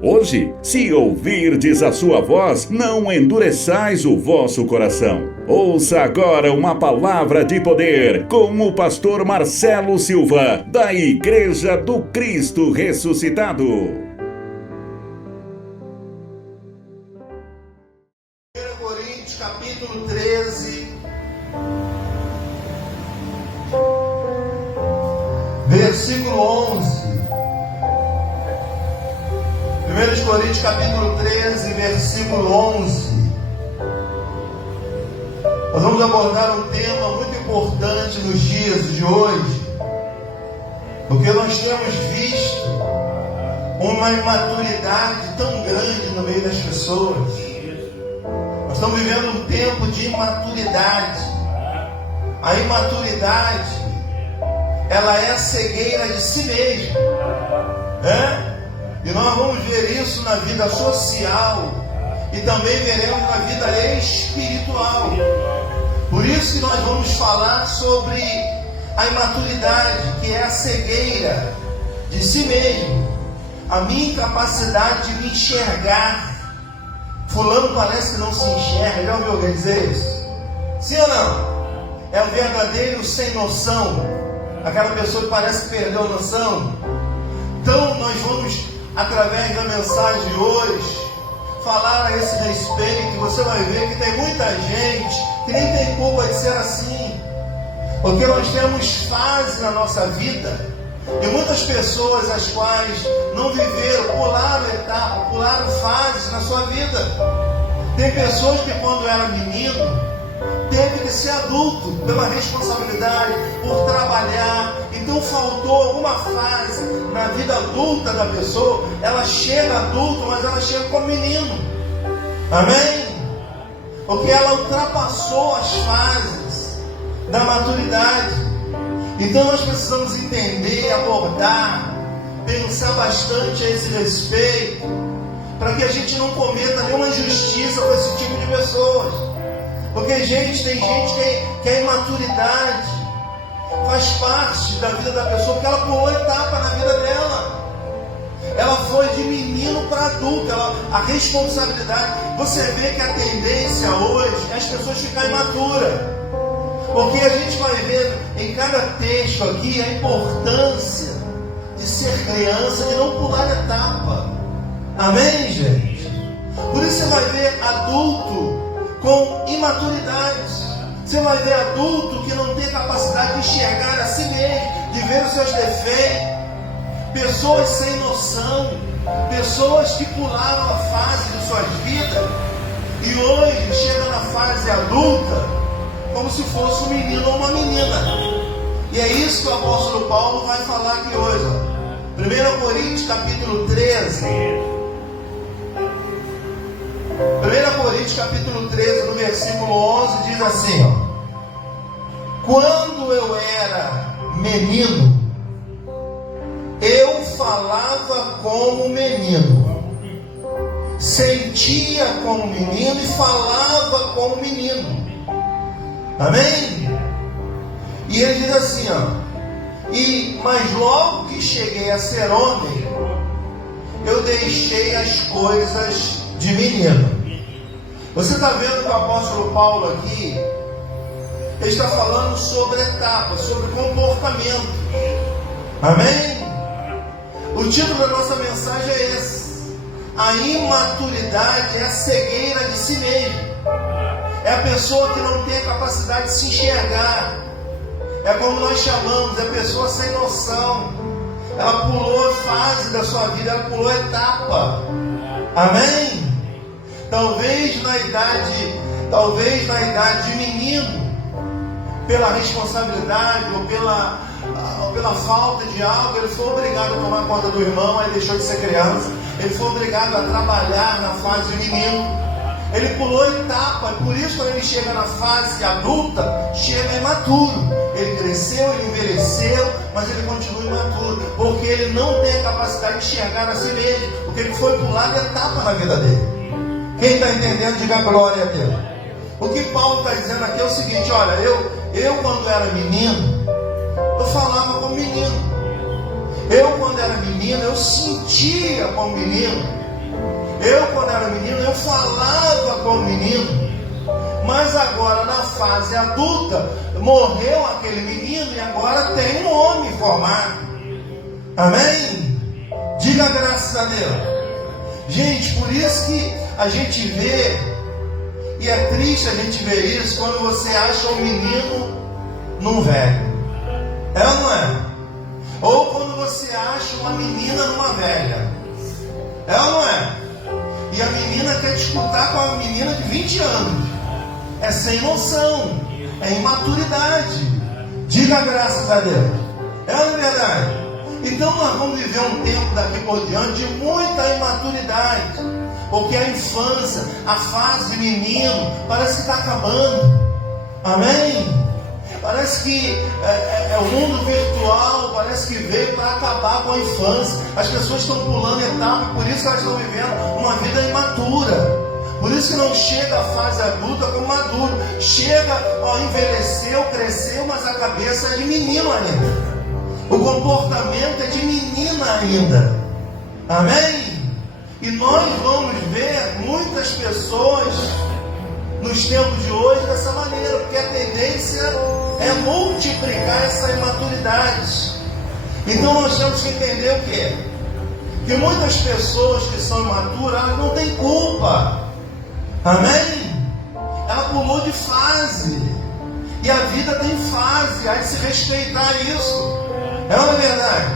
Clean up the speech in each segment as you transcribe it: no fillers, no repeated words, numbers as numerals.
Hoje, se ouvirdes a sua voz, não endureçais o vosso coração. Ouça agora uma palavra de poder com o pastor Marcelo Silva, da Igreja do Cristo Ressuscitado. 1 Coríntios capítulo 13, versículo 11. 1 Coríntios capítulo 13, versículo 11. Nós vamos abordar um tema muito importante nos dias de hoje, porque nós temos visto uma imaturidade tão grande no meio das pessoas. Nós estamos vivendo um tempo de imaturidade. A imaturidade, ela é a cegueira de si mesma, né? E nós vamos ver isso na vida social e também veremos na vida espiritual. Por isso que nós vamos falar sobre a imaturidade, que é a cegueira de si mesmo, a minha incapacidade de me enxergar. Fulano parece que não se enxerga. Já ouviu alguém dizer isso? Sim ou não? É o verdadeiro sem noção, aquela pessoa que parece que perdeu a noção. Então nós vamos, através da mensagem de hoje, falar a esse respeito. Você vai ver que tem muita gente que nem tem culpa de ser assim, porque nós temos fases na nossa vida, e muitas pessoas as quais não viveram, pularam etapas, pularam fases na sua vida. Tem pessoas que quando era menino teve que ser adulto pela responsabilidade, por trabalhar. Então faltou alguma fase na vida adulta da pessoa. Ela chega adulta, mas ela chega como menino. Amém? Porque ela ultrapassou as fases da maturidade. Então nós precisamos entender, abordar, pensar bastante a esse respeito, para que a gente não cometa nenhuma injustiça com esse tipo de pessoas. Porque tem gente que a imaturidade faz parte da vida da pessoa, porque ela pulou etapa na vida dela. Ela foi de menino para adulto, a responsabilidade. Você vê que a tendência hoje é as pessoas ficarem imaturas. Porque a gente vai ver em cada texto aqui a importância de ser criança, de não pular etapa. Amém, gente? Por isso você vai ver adulto com imaturidade. Você vai ver adulto que não tem capacidade de enxergar a si mesmo, de ver os seus defeitos. Pessoas sem noção, pessoas que pularam a fase de suas vidas e hoje chegam na fase adulta como se fosse um menino ou uma menina. E é isso que o apóstolo Paulo vai falar aqui hoje. 1 Coríntios capítulo 13. 1 Coríntios capítulo 13, no versículo 11, diz assim, ó: quando eu era menino, eu falava como menino, sentia como menino e falava como menino. Amém? E ele diz assim, ó: mas logo que cheguei a ser homem, eu deixei as coisas de menino. Você está vendo que o apóstolo Paulo aqui, ele está falando sobre etapas, sobre comportamento. Amém? O título da nossa mensagem é esse: a imaturidade é a cegueira de si mesmo. É a pessoa que não tem a capacidade de se enxergar. É como nós chamamos, é a pessoa sem noção. Ela pulou fase da sua vida, ela pulou etapa. Amém? Talvez na idade de menino, pela responsabilidade ou pela falta de algo, ele foi obrigado a tomar conta do irmão, aí deixou de ser criança. Ele foi obrigado a trabalhar na fase de menino. Ele pulou etapa, e por isso quando ele chega na fase adulta, chega imaturo. Ele cresceu, ele envelheceu, mas ele continua imaturo, porque ele não tem a capacidade de enxergar a si mesmo, porque ele foi pular etapa na vida dele. Quem está entendendo, diga glória a Deus. O que Paulo está dizendo aqui é o seguinte: olha, eu quando era menino, eu falava como menino. Eu quando era menino, eu sentia como menino Eu, quando era menino, eu falava como menino. Mas agora, na fase adulta, morreu aquele menino e agora tem um homem formado. Amém? Diga graças a Deus. Gente, por isso que a gente vê, e é triste a gente ver isso, quando você acha um menino num velho. É ou não é? Ou quando você acha uma menina numa velha. É ou não é? E a menina quer disputar com a menina de 20 anos. É sem noção, é imaturidade. Diga graças a Deus. É ou não é verdade? Então nós vamos viver um tempo daqui por diante de muita imaturidade. Porque a infância, a fase de menino, parece que está acabando. Amém? Parece que é o mundo virtual, parece que veio para acabar com a infância. As pessoas estão pulando etapas, por isso que elas estão vivendo uma vida imatura. Por isso que não chega a fase adulta como maduro. Chega, envelheceu, cresceu, mas a cabeça é de menino ainda. O comportamento é de menina ainda. Amém? E nós vamos ver muitas pessoas nos tempos de hoje dessa maneira, porque a tendência é multiplicar essa imaturidade. Então nós temos que entender o quê? Que muitas pessoas que são imaturas, elas não têm culpa. Amém? Ela pulou de fase. E a vida tem fase, há de se respeitar isso. É uma verdade.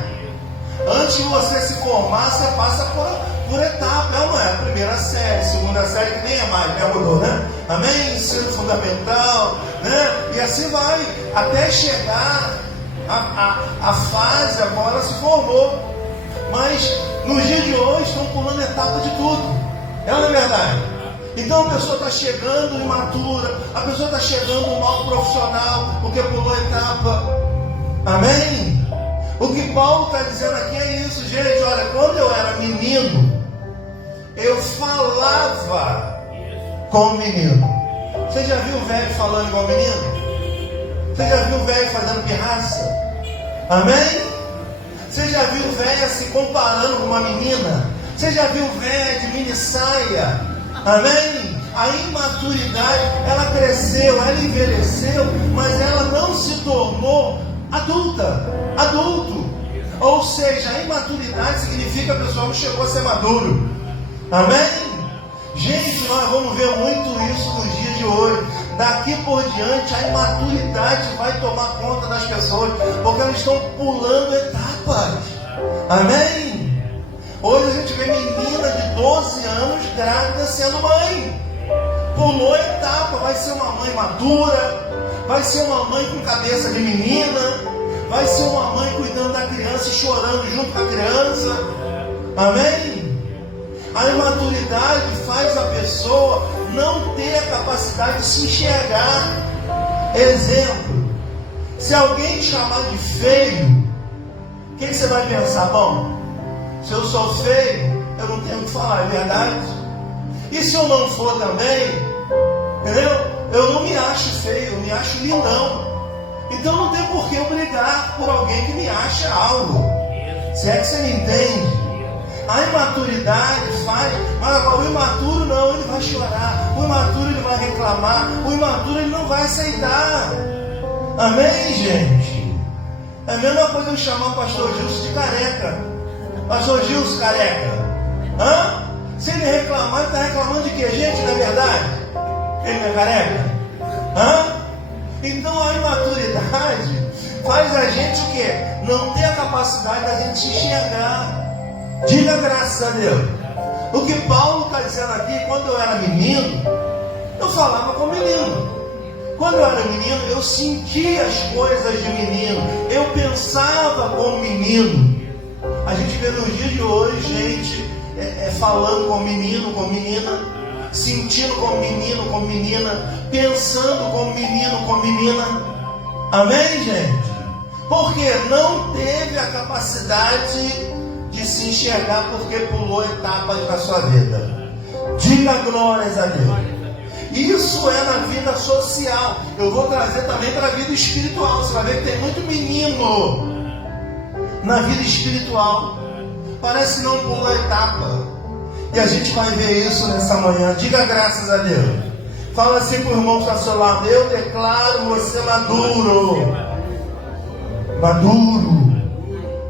Antes de você se formar, você passa por etapa. É uma é? Primeira série, segunda série, que nem é mais, né? Mudou, né? Amém? Ensino fundamental, né? E assim vai, até chegar a fase, agora se formou. Mas nos dias de hoje estão pulando etapa de tudo. É uma verdade. Então a pessoa está chegando imatura, a pessoa está chegando mal profissional, porque pulou etapa. Amém? O que Paulo está dizendo aqui é isso, gente. Olha, quando eu era menino, eu falava como menino. Você já viu o velho falando igual menino? Você já viu o velho fazendo pirraça? Amém? Você já viu o velho se comparando com uma menina? Você já viu o velho de mini saia? Amém? A imaturidade, ela cresceu, ela envelheceu, mas ela não se tornou adulto. Ou seja, a imaturidade significa que a pessoa não chegou a ser maduro. Amém? Gente, nós vamos ver muito isso nos dias de hoje. Daqui por diante, a imaturidade vai tomar conta das pessoas, porque elas estão pulando etapas. Amém? Hoje a gente vê menina de 12 anos grávida sendo mãe. Pulou etapa, vai ser uma mãe madura, vai ser uma mãe com cabeça de menina, vai ser uma mãe cuidando da criança e chorando junto com a criança. Amém? A imaturidade faz a pessoa não ter a capacidade de se enxergar. Exemplo, se alguém te chamar de feio, o que você vai pensar? Bom, se eu sou feio, eu não tenho o que falar, é verdade? E se eu não for também, entendeu? Eu não me acho feio, eu me acho lindão. Então não tem por que eu brigar por alguém que me acha algo. Se é que você me entende. A imaturidade faz, mas agora o imaturo não, ele vai chorar. O imaturo ele vai reclamar. O imaturo ele não vai aceitar. Amém, gente? É a mesma coisa eu chamar o pastor Gilson de careca. Pastor Gilson careca. Hã? Se ele reclamar, ele está reclamando de quê, gente? Não é verdade? Ele não é careca? Hã? Então a imaturidade faz a gente o quê? Não ter a capacidade da gente se enxergar. Diga graças a Deus. O que Paulo está dizendo aqui, quando eu era menino, eu falava como menino. Quando eu era menino, eu sentia as coisas de menino. Eu pensava como menino. A gente vê nos dias de hoje, gente, falando como menino, como menina, sentindo como menino, como menina, pensando como menino, como menina. Amém, gente? Porque não teve a capacidade de se enxergar, porque pulou etapas na sua vida. Diga glórias a Deus. Isso é na vida social. Eu vou trazer também para a vida espiritual. Você vai ver que tem muito menino na vida espiritual. Parece que não pula etapa. E a gente vai ver isso nessa manhã. Diga graças a Deus. Fala assim para o irmão que está ao seu lado: eu declaro você maduro. Maduro.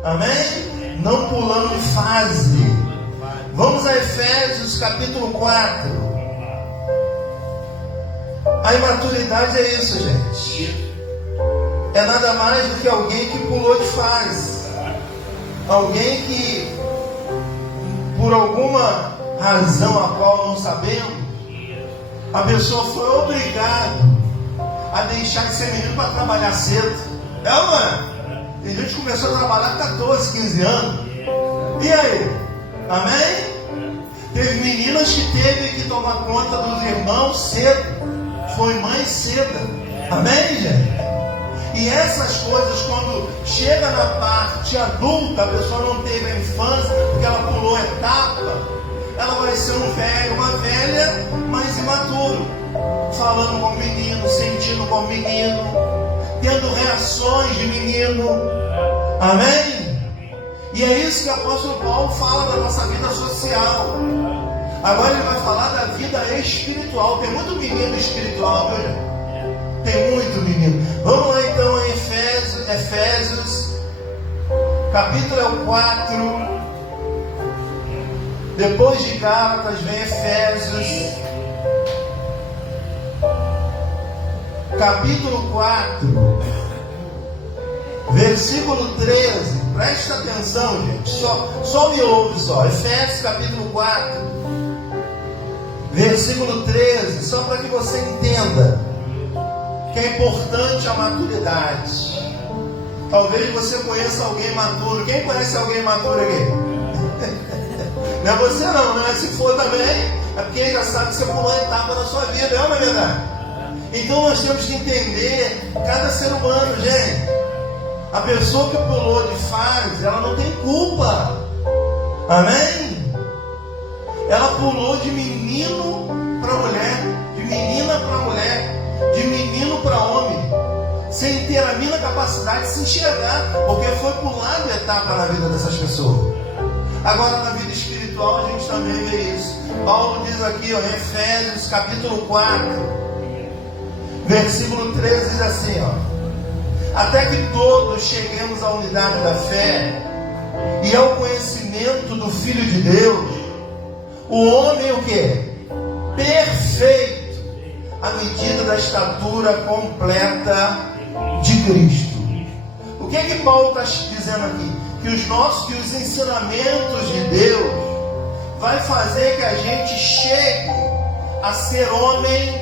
Amém? Não pulando de fase. Vamos a Efésios capítulo 4. A imaturidade é isso, gente. É nada mais do que alguém que pulou de fase. Alguém que, por alguma razão a qual não sabemos, a pessoa foi obrigada a deixar de ser menino para trabalhar cedo. É ou não é? Tem gente que começou a trabalhar com 14, 15 anos. E aí? Amém? Teve meninas que teve que tomar conta dos irmãos cedo. Foi mãe cedo. Amém, gente? E essas coisas, quando chega na parte adulta, a pessoa não teve a infância, porque ela pulou etapa, ela vai ser um velho, uma velha, mas imaturo, falando como menino, sentindo como menino, tendo reações de menino. Amém? E é isso que o apóstolo Paulo fala da nossa vida social. Agora ele vai falar da vida espiritual. Tem muito menino espiritual, viu, gente? Tem muito menino. Vamos lá então em Efésios capítulo 4. Depois de Gálatas vem Efésios capítulo 4, versículo 13. Presta atenção, gente. Só me ouve só. Efésios capítulo 4, versículo 13. Só para que você entenda que é importante a maturidade. Talvez você conheça alguém maduro. Quem conhece alguém maduro aqui? Não é você não, né? Se for também, é porque ele já sabe que você pulou uma etapa na sua vida, é uma verdade? Então nós temos que entender cada ser humano, gente. A pessoa que pulou de fase, ela não tem culpa. Amém? Ela pulou de menino para mulher, de menina para mulher, de menino para homem, sem ter a mínima capacidade de se enxergar, porque foi pulando etapa na vida dessas pessoas. Agora na vida espiritual a gente também vê isso. Paulo diz aqui, ó, em Efésios capítulo 4, versículo 13, diz assim, ó: até que todos cheguemos à unidade da fé e ao conhecimento do Filho de Deus, o homem o quê? Perfeito, à medida da estatura completa de Cristo. O que é que Paulo está dizendo aqui? Que os ensinamentos de Deus vai fazer que a gente chegue a ser homem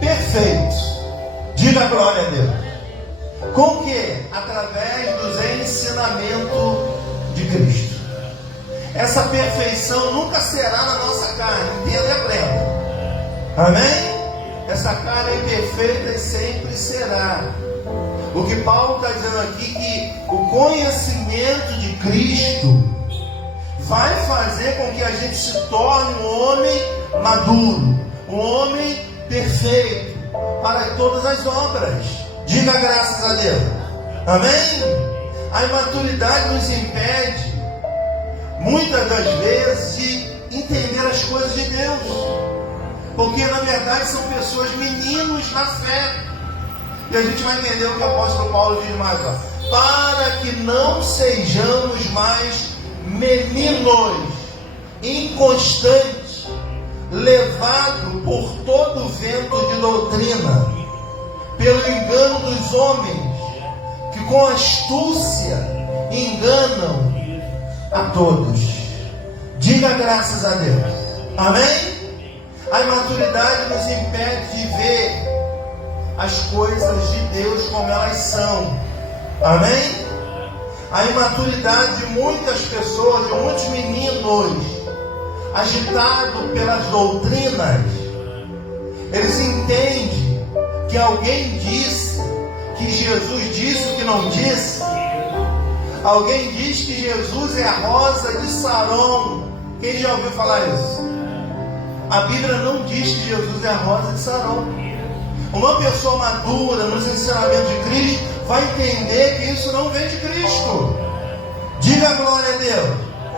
perfeito. Diga glória a Deus. Com o que? Através dos ensinamentos de Cristo. Essa perfeição nunca será na nossa carne, entenda e aprenda. Amém? Essa carne é imperfeita e sempre será. O que Paulo está dizendo aqui, que o conhecimento de Cristo vai fazer com que a gente se torne um homem maduro, um homem perfeito para todas as obras. Diga graças a Deus. Amém? A imaturidade nos impede, muitas das vezes, de entender as coisas de Deus. Porque na verdade são pessoas meninos na fé. E a gente vai entender o que o apóstolo Paulo diz mais, ó: para que não sejamos mais meninos inconstantes, levados por todo o vento de doutrina, pelo engano dos homens, que com astúcia enganam a todos. Diga graças a Deus. Amém? A imaturidade nos impede de ver as coisas de Deus como elas são. Amém? A imaturidade de muitas pessoas, de muitos meninos, agitados pelas doutrinas, eles entendem que alguém disse, que Jesus disse o que não disse. Alguém diz que Jesus é a rosa de Saron. Quem já ouviu falar isso? A Bíblia não diz que Jesus é a rosa de Saron. Uma pessoa madura nos ensinamentos de Cristo vai entender que isso não vem de Cristo. Diga glória a Deus.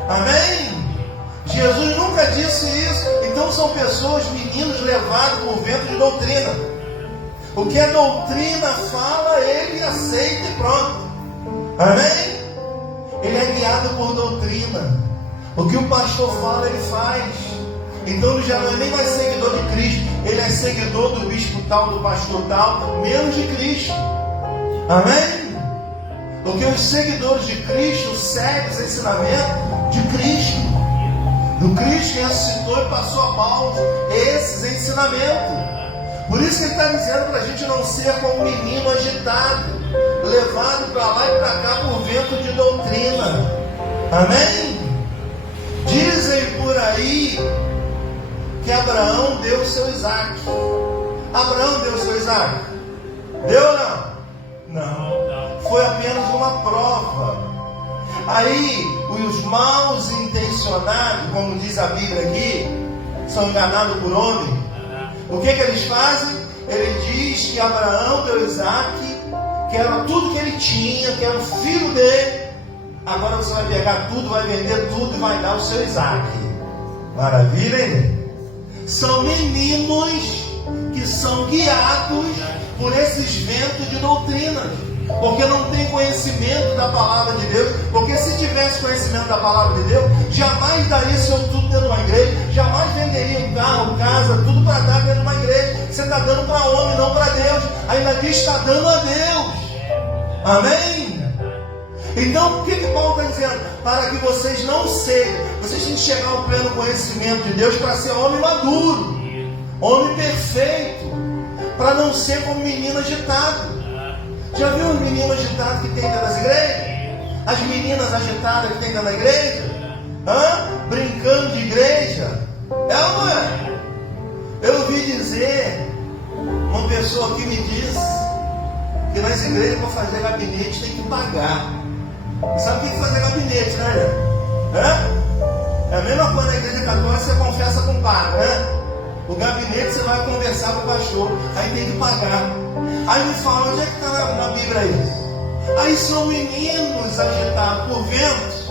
Amém? Jesus nunca disse isso. Então são pessoas, meninos levados por vento de doutrina. O que a doutrina fala, ele aceita e pronto. Amém? Ele é guiado por doutrina. O que o pastor fala, ele faz. Então ele já não é nem mais seguidor de Cristo. Ele é seguidor do bispo tal, do pastor tal, menos de Cristo. Amém? Porque os seguidores de Cristo seguem os ensinamentos de Cristo. Do Cristo que ressuscitou e passou a Paulo esses ensinamentos. Por isso que ele está dizendo para a gente não ser como um menino agitado, levado para lá e para cá por vento de doutrina. Amém? Dizem por aí que Abraão deu seu Isaac. Abraão deu seu Isaac? Deu ou não? Não. Foi apenas uma prova. Aí, os maus intencionados, como diz a Bíblia aqui, são enganados por homem. O que eles fazem? Ele diz que Abraão deu Isaac, que era tudo que ele tinha, que era o filho dele. Agora você vai pegar tudo, vai vender tudo e vai dar o seu Isaac. Maravilha, hein? São meninos que são guiados por esses ventos de doutrina, porque não tem conhecimento da palavra de Deus. Porque se tivesse conhecimento da palavra de Deus, jamais daria seu tudo dentro de uma igreja, jamais venderia um carro, casa, tudo para dar dentro de uma igreja. Você está dando para homem, não para Deus. Ainda diz que está dando a Deus. Amém? Então o que Paulo está dizendo? Para que vocês não sejam, vocês têm que chegar ao pleno conhecimento de Deus para ser homem maduro, homem perfeito, para não ser como menino agitado. Já viu os meninos agitados que tem dentro das igrejas? As meninas agitadas que tem dentro da igreja? Brincando de igreja? É ou não é? Eu ouvi dizer, uma pessoa que me disse que nas igrejas para fazer gabinete tem que pagar. Sabe o que é fazer gabinete, né? É a mesma coisa na igreja católica, você confessa com pago, né? O gabinete você vai conversar com o pastor, aí tem que pagar. Aí me fala, onde é que está na Bíblia isso? Aí são meninos agitados por ventos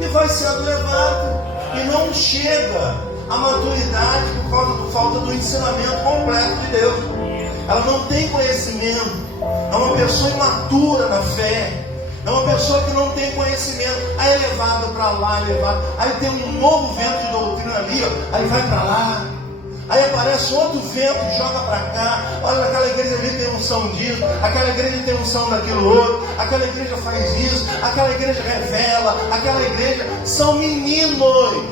e vai sendo levado e não chega à maturidade por causa da falta do ensinamento completo de Deus. Ela não tem conhecimento, é uma pessoa imatura na fé, é uma pessoa que não tem conhecimento. Aí é levado para lá, aí tem um novo vento de doutrina ali, aí vai para lá. Aí aparece outro vento que joga para cá. Olha, aquela igreja ali tem unção disso, aquela igreja tem unção daquilo outro, aquela igreja faz isso, aquela igreja revela, aquela igreja. São meninos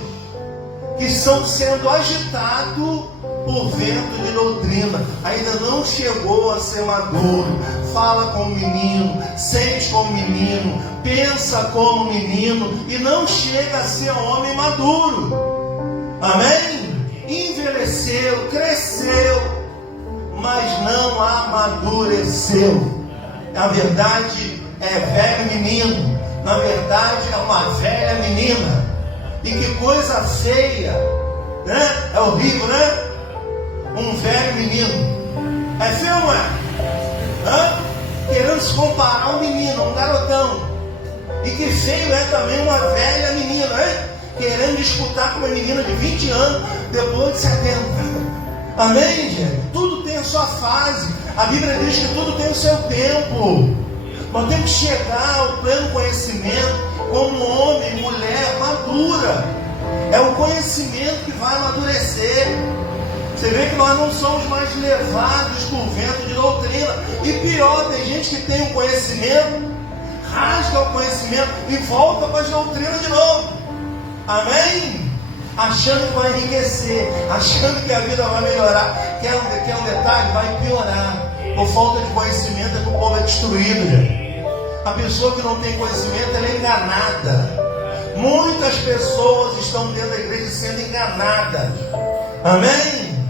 que estão sendo agitados por vento de doutrina. Ainda não chegou a ser maduro. Fala como menino, sente como menino, pensa como menino e não chega a ser homem maduro. Amém? Envelheceu, cresceu, mas não amadureceu. Na verdade é velho menino, na verdade é uma velha menina. E que coisa feia, né? É horrível, né? Um velho menino. É feio, não é? Querendo se comparar a um menino, um garotão. E que feio é também uma velha menina, né? Querendo disputar com uma menina de 20 anos depois de 70. Amém, gente? Tudo tem a sua fase. A Bíblia diz que tudo tem o seu tempo. Nós temos que chegar ao pleno conhecimento como homem e mulher madura. É o conhecimento que vai amadurecer. Você vê que nós não somos mais levados por vento de doutrina. E pior, tem gente que tem um conhecimento, rasga o conhecimento e volta para as doutrinas de novo. Amém? Achando que vai enriquecer, achando que a vida vai melhorar. Quer um detalhe? Vai piorar. Por falta de conhecimento é que o povo é destruído, gente. A pessoa que não tem conhecimento, ela é enganada. Muitas pessoas estão dentro da igreja sendo enganadas. Amém?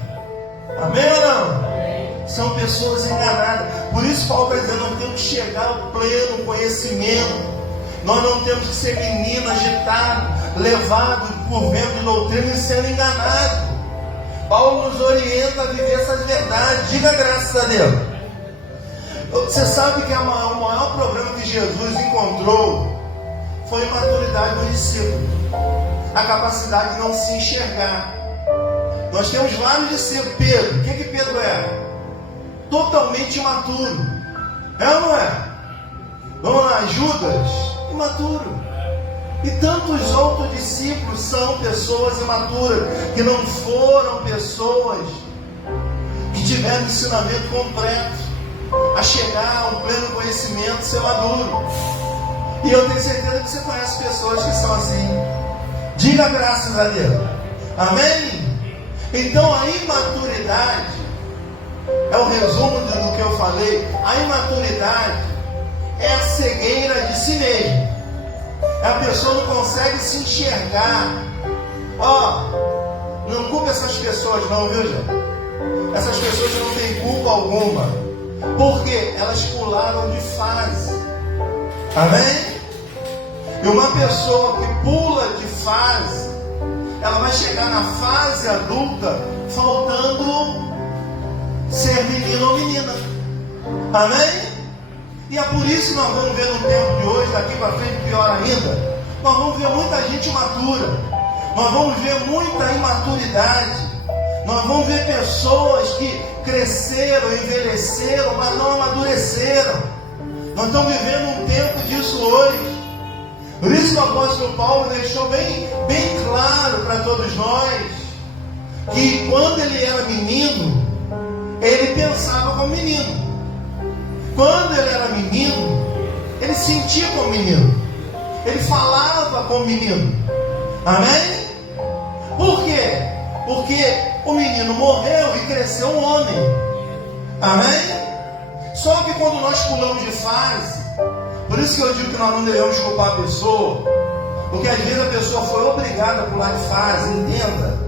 Amém ou não? São pessoas enganadas. Por isso Paulo está dizendo, nós temos que chegar ao pleno conhecimento. Nós não temos que ser menino agitado, levado por vento de doutrina e sendo enganado. Paulo nos orienta a viver essas verdades. Diga graças a Deus. Você sabe que o maior problema que Jesus encontrou foi a imaturidade do discípulo. a capacidade de não se enxergar. Nós temos vários discípulos. Pedro, o que Pedro é? Totalmente imaturo. É ou não é? Vamos lá, Judas, imaturo. E tantos outros discípulos são pessoas imaturas, que não foram pessoas que tiveram ensinamento completo, a chegar a um pleno conhecimento, ser maduro. E eu tenho certeza que você conhece pessoas que são assim. Diga graças a Deus. Amém? Então a imaturidade é o resumo do que eu falei. A imaturidade é a cegueira de si mesmo. A pessoa não consegue se enxergar. Não culpa essas pessoas não, viu, gente? Essas pessoas não têm culpa alguma, porque elas pularam de fase. Amém? E uma pessoa que pula de fase, ela vai chegar na fase adulta faltando ser menino ou menina. Amém? E é por isso que nós vamos ver no tempo de hoje, daqui para frente, pior ainda, nós vamos ver muita gente imatura, nós vamos ver muita imaturidade, nós vamos ver pessoas que cresceram, envelheceram, mas não amadureceram. Nós estamos vivendo um tempo disso hoje. Por isso que o apóstolo Paulo deixou bem claro para todos nós, que quando ele era menino, ele pensava como menino. Quando ele era menino, ele sentia como menino. Ele falava como menino. Amém? Por quê? Porque o menino morreu e cresceu um homem. Amém? Só que quando nós pulamos de fase, por isso que eu digo que nós não devemos culpar a pessoa, porque às vezes a pessoa foi obrigada a pular de fase, entenda.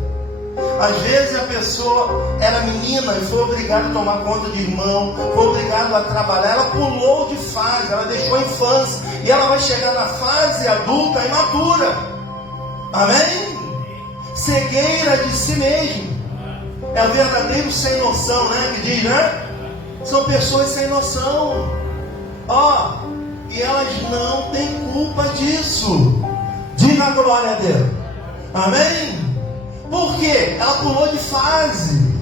Às vezes a pessoa era menina e foi obrigada a tomar conta de irmão, foi obrigada a trabalhar, ela pulou de fase, ela deixou a infância, e ela vai chegar na fase adulta imatura. Amém? Cegueira de si mesmo. É o verdadeiro sem noção, né? Que diz, né? São pessoas sem noção. E elas não têm culpa disso. Diga a glória a Deus. Amém? Por quê? Ela pulou de fase.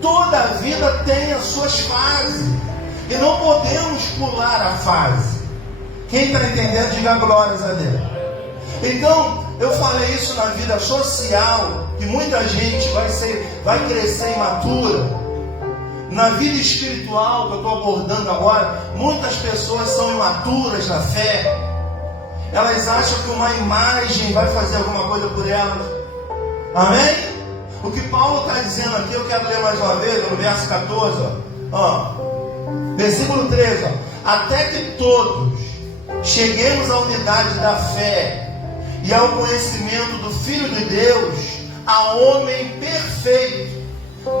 Toda a vida tem as suas fases. E não podemos pular a fase. Quem está entendendo, diga glórias a Deus. Então, eu falei isso na vida social, que muita gente vai crescer imatura. Na vida espiritual, que eu estou abordando agora, muitas pessoas são imaturas na fé. Elas acham que uma imagem vai fazer alguma coisa por elas. Amém? O que Paulo está dizendo aqui, eu quero ler mais uma vez, no verso 14, versículo 13, até que todos cheguemos à unidade da fé e ao conhecimento do Filho de Deus, a homem perfeito,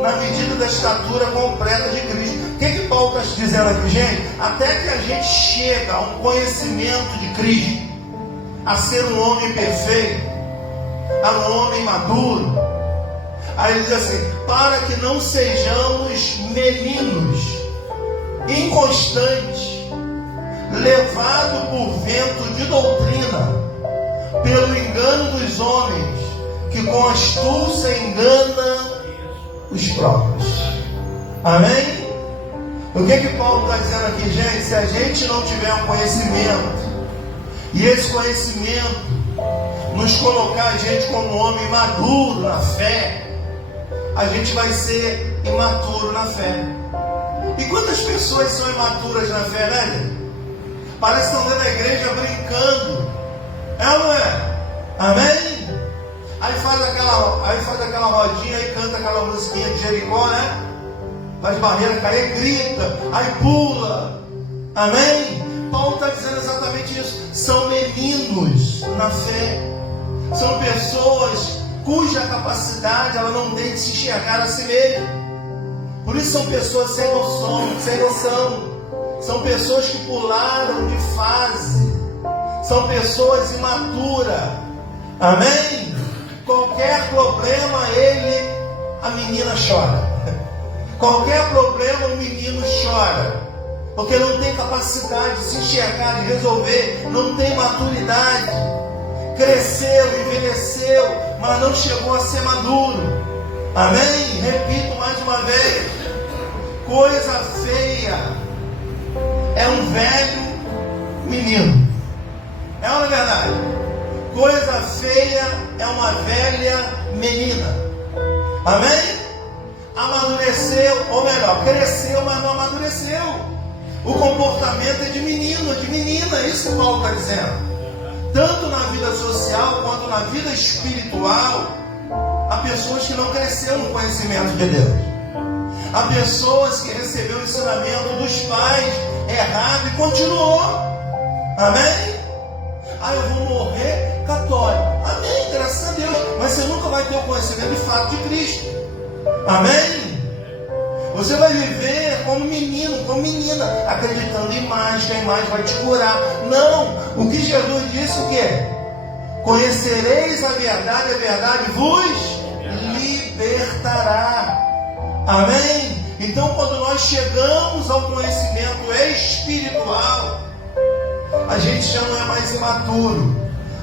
na medida da estatura completa de Cristo. O que Paulo está dizendo aqui, gente? Até que a gente chega a um conhecimento de Cristo, a ser um homem perfeito, a um homem maduro. Aí ele diz assim, para que não sejamos meninos, inconstantes, levados por vento de doutrina, pelo engano dos homens, que com astúcia engana os próprios. Amém? O que Paulo está dizendo aqui, gente? Se a gente não tiver um conhecimento, e esse conhecimento nos colocar a gente como um homem maduro na fé, a gente vai ser imaturo na fé. E quantas pessoas são imaturas na fé, né? Parece que estão dentro da igreja brincando. É ou não é? Amém? Aí faz aquela rodinha e canta aquela musiquinha de Jericó, né? Faz barreira cair, grita, aí pula. Amém? Paulo está dizendo exatamente isso. São meninos na fé. São pessoas cuja capacidade ela não tem de se enxergar a si mesma. Por isso são pessoas sem noção. São pessoas que pularam de fase. São pessoas imaturas. Amém? Qualquer problema a menina chora. Qualquer problema o menino chora. Porque não tem capacidade de se enxergar, de resolver. Não tem maturidade. cresceu, envelheceu, mas não chegou a ser maduro. Amém? Repito mais uma vez: coisa feia é um velho menino. É ou não é verdade? Coisa feia é uma velha menina. Amém? Amadureceu, ou melhor, cresceu, mas não amadureceu. O comportamento é de menino, de menina, isso que Paulo está dizendo. Tanto na vida social quanto na vida espiritual, há pessoas que não cresceram no conhecimento de Deus. Há pessoas que receberam o ensinamento dos pais errado e continuou. Amém? Eu vou morrer católico. Amém, graças a Deus. Mas você nunca vai ter o conhecimento de fato de Cristo. Amém? Você vai viver como menino, como menina, acreditando em mais, que a imagem vai te curar. Não! O que Jesus disse o quê? Conhecereis a verdade vos libertará. Amém? Então, quando nós chegamos ao conhecimento espiritual, a gente já não é mais imaturo.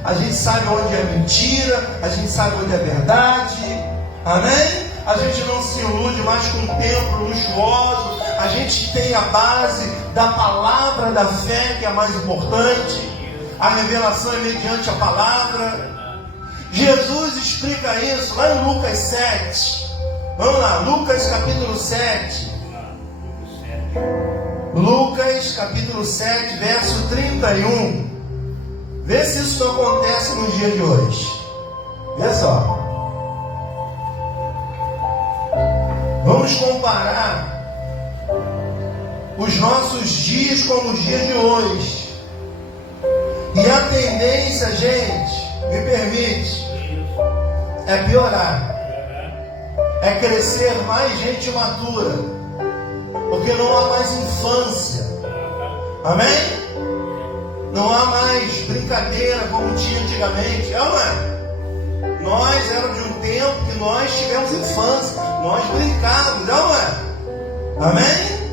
A gente sabe onde é mentira, a gente sabe onde é verdade. Amém? A gente não se ilude mais com um templo luxuoso. A gente tem a base da palavra da fé, que é a mais importante. A revelação é mediante a palavra. Jesus explica isso lá em Lucas 7. Vamos lá, Lucas capítulo 7. Lucas capítulo 7, verso 31. Vê se isso acontece no dia de hoje. Vê só. Vamos comparar os nossos dias com os dias de hoje. E a tendência, gente, me permite, é piorar. É crescer mais gente matura. Porque não há mais infância. Amém? Não há mais brincadeira como tinha antigamente. É ou não é? Nós éramos de um tempo que nós tivemos infância. Nós brincávamos, é ou não é? Amém?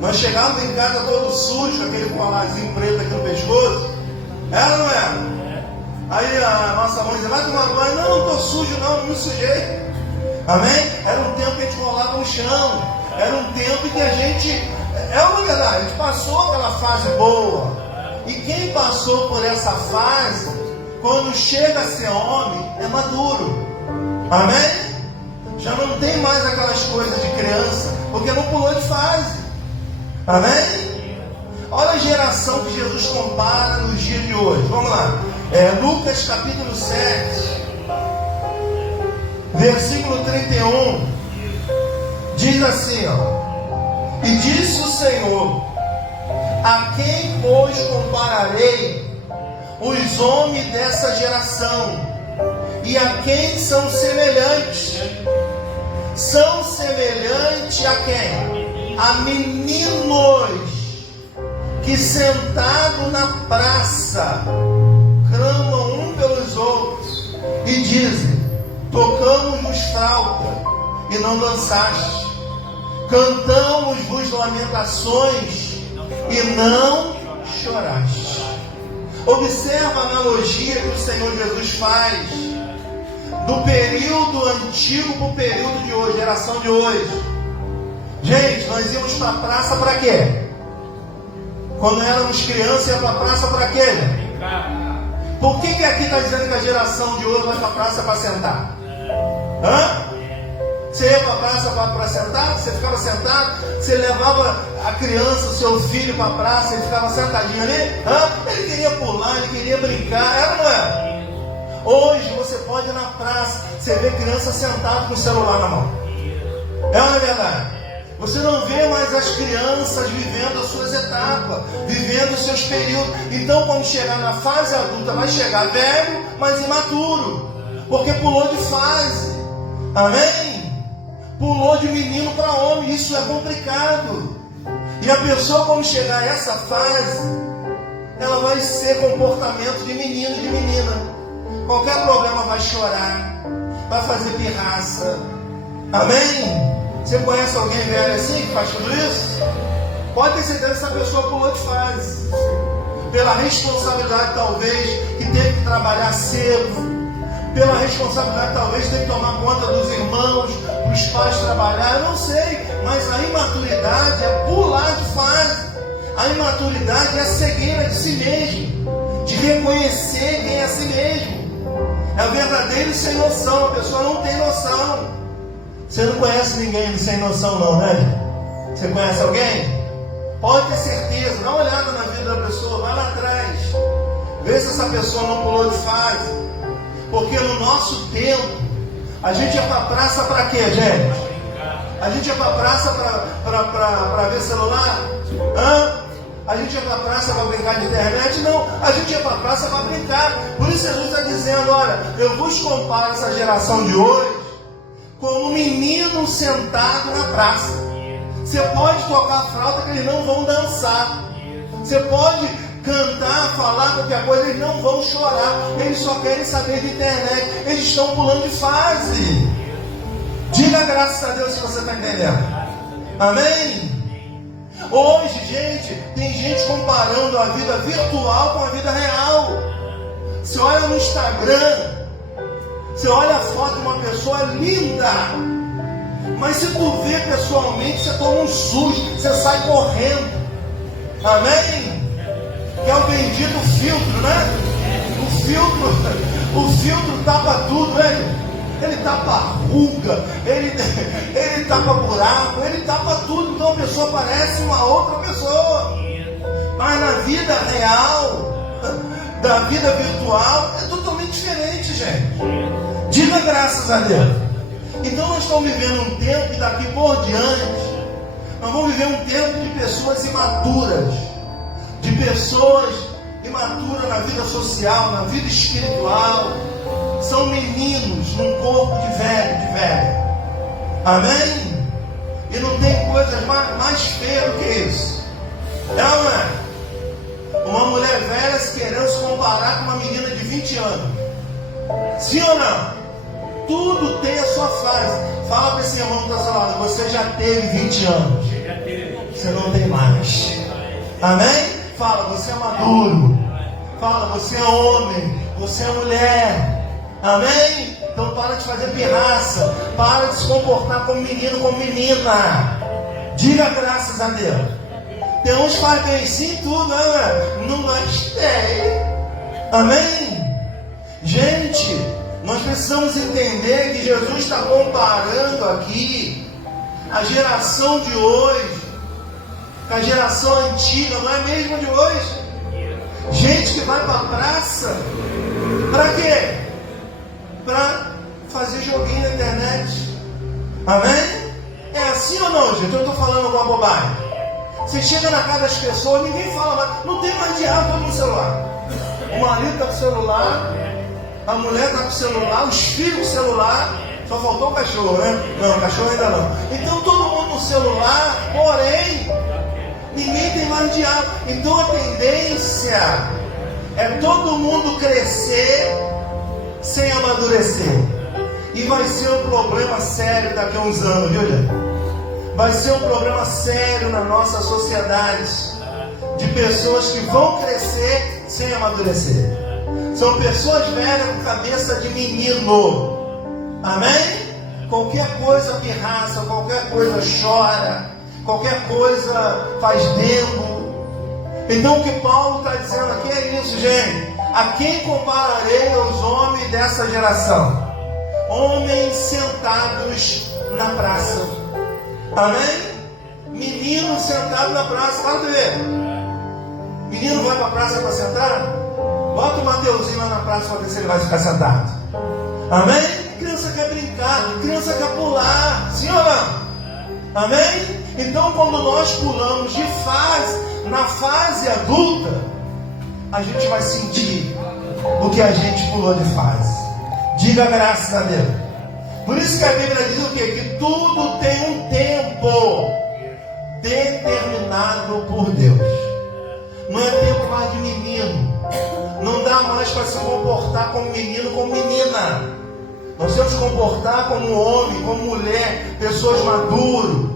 Nós chegávamos em casa todo sujo, com aquele colarzinho preto aqui no pescoço. É ou não é? Aí a nossa mãe dizia: vai tomar banho. Não, não estou sujo não me sujei. Amém? Era um tempo que a gente rolava no chão. Era um tempo que a gente... É uma verdade, a gente passou aquela fase boa. E quem passou por essa fase, quando chega a ser homem, é maduro. Amém? Já não tem mais aquelas coisas de criança, porque não pulou de fase. Amém? Olha a geração que Jesus compara nos dias de hoje. Vamos lá. Lucas capítulo 7, versículo 31. Diz assim, ó: e disse o Senhor: a quem, pois, compararei os homens dessa geração? E a quem são semelhantes? São semelhantes a quem? A meninos que, sentados na praça, clamam um pelos outros e dizem: tocamos-vos flauta e não dançaste, cantamos-vos lamentações e não choraste. Observa a analogia que o Senhor Jesus faz do período antigo para o período de hoje, geração de hoje. Gente, nós íamos para a praça para quê? Quando éramos crianças, ia para a praça para quê? Por que aqui está dizendo que a geração de hoje vai para a praça para sentar? Você ia para a praça para sentar? Você ficava sentado? Você levava a criança, o seu filho para a praça e ficava sentadinho ali? Ele queria pular, ele queria brincar, era ou não é? Hoje você pode ir na praça, você vê criança sentada com o celular na mão. É ou não é verdade? Você não vê mais as crianças vivendo as suas etapas, vivendo os seus períodos. Então, quando chegar na fase adulta, vai chegar velho, mas imaturo, porque pulou de fase. Amém? Pulou de menino para homem. Isso é complicado. E a pessoa, quando chegar a essa fase, ela vai ser comportamento de menino, de menina. Qualquer problema vai chorar, vai fazer pirraça. Amém? Você conhece alguém velho assim que faz tudo isso? Pode ter certeza que essa pessoa pulou de fase. pela responsabilidade talvez que teve que trabalhar cedo, pela responsabilidade talvez de ter que tomar conta dos irmãos, dos pais trabalhar, eu não sei, mas a imaturidade é pular de fase. A imaturidade é a cegueira de si mesmo, de reconhecer quem é si mesmo. É o verdadeiro sem noção, a pessoa não tem noção. Você não conhece ninguém sem noção não, né? Você conhece alguém? Pode ter certeza, dá uma olhada na vida da pessoa, vai lá atrás, vê se essa pessoa não pulou de fase. Porque no nosso tempo, a gente ia para a praça para quê, gente? A gente ia para a praça para ver celular? A gente ia para a praça para brincar de internet? Não, a gente ia para a praça para brincar. Por isso Jesus está dizendo, olha, eu vos comparo essa geração de hoje como um menino sentado na praça. Você pode tocar flauta que eles não vão dançar. Você pode cantar, falar qualquer coisa, eles não vão chorar. Eles só querem saber de internet. Eles estão pulando de fase. Diga graças a Deus se você está entendendo. Amém? Hoje, gente, tem gente comparando a vida virtual com a vida real. Você olha no Instagram, você olha a foto de uma pessoa linda, mas se tu vê pessoalmente, você toma um susto, você sai correndo. Amém? Que é o bendito filtro, né? O filtro tapa tudo, né? Ele tapa ruga, ele tapa buraco, ele tapa tudo, então a pessoa parece uma outra pessoa. Mas na vida real, da vida virtual, é totalmente diferente, gente. Diga graças a Deus. Então nós estamos vivendo um tempo que daqui por diante, nós vamos viver um tempo de pessoas imaturas, de pessoas imaturas na vida social, na vida espiritual. São meninos num corpo de velho. Amém? E não tem coisa mais feia do que isso. Não é? Uma mulher velha se querendo se comparar com uma menina de 20 anos. Sim ou não? Tudo tem a sua fase. Fala para esse irmão que está falando, você já teve 20 anos. Você não tem mais. Amém? Fala, você é maduro. Fala, você é homem. Você é mulher. Amém? Então para de fazer pirraça. Para de se comportar como menino, como menina. Diga graças a Deus. Tem uns que fazem bem sim tudo, né? Não gostei. Amém? Gente, nós precisamos entender que Jesus está comparando aqui a geração de hoje com a geração antiga, não é mesmo de hoje? Gente que vai para a praça para quê? Para fazer joguinho na internet. Amém? É assim ou não, gente? Eu estou falando alguma bobagem. Você chega na casa das pessoas, ninguém fala mais. Não tem mais diabo no celular. O marido está com o celular, a mulher está com o celular, os filhos com o celular. Só faltou o cachorro, né? Não, o cachorro ainda não. Então todo mundo no celular, porém, ninguém tem mais diabo. Então a tendência é todo mundo crescer sem amadurecer. E vai ser um problema sério daqui a uns anos, viu, gente? Vai ser um problema sério na nossa sociedade, de pessoas que vão crescer sem amadurecer. São pessoas velhas com cabeça de menino. Amém? Qualquer coisa pirraça, qualquer coisa chora, qualquer coisa faz demo. Então o que Paulo está dizendo aqui é isso, gente. A quem compararei aos homens dessa geração? Homens sentados na praça. Amém? Menino sentado na praça. Para tu ver. Menino vai para a praça para sentar? Bota o Mateuzinho lá na praça para ver se ele vai ficar sentado. Amém? Criança quer brincar, criança quer pular. Sim ou não? Amém? Então quando nós pulamos de fase, na fase adulta, a gente vai sentir o que a gente pulou de fase. Diga graças a Deus. Por isso que a Bíblia diz o quê? Que tudo tem um tempo determinado por Deus. Não é tempo mais de menino. Não dá mais para se comportar como menino, como menina. Nós temos que comportar como homem, como mulher, pessoas maduras,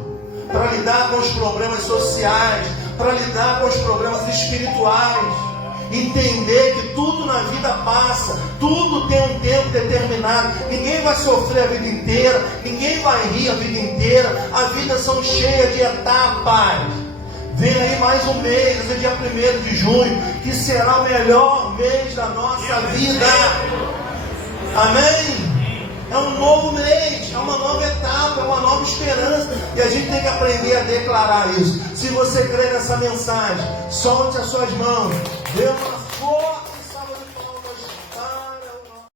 para lidar com os problemas sociais, para lidar com os problemas espirituais. Entender que tudo na vida passa, tudo tem um tempo determinado. Ninguém vai sofrer a vida inteira, ninguém vai rir a vida inteira. A vida são cheias de etapas. Vem aí mais um mês, esse é dia 1º de junho, que será o melhor mês da nossa vida. Amém? É um novo mês, é uma nova etapa, é uma nova esperança. E a gente tem que aprender a declarar isso. Se você crê nessa mensagem, solte as suas mãos, dê uma força.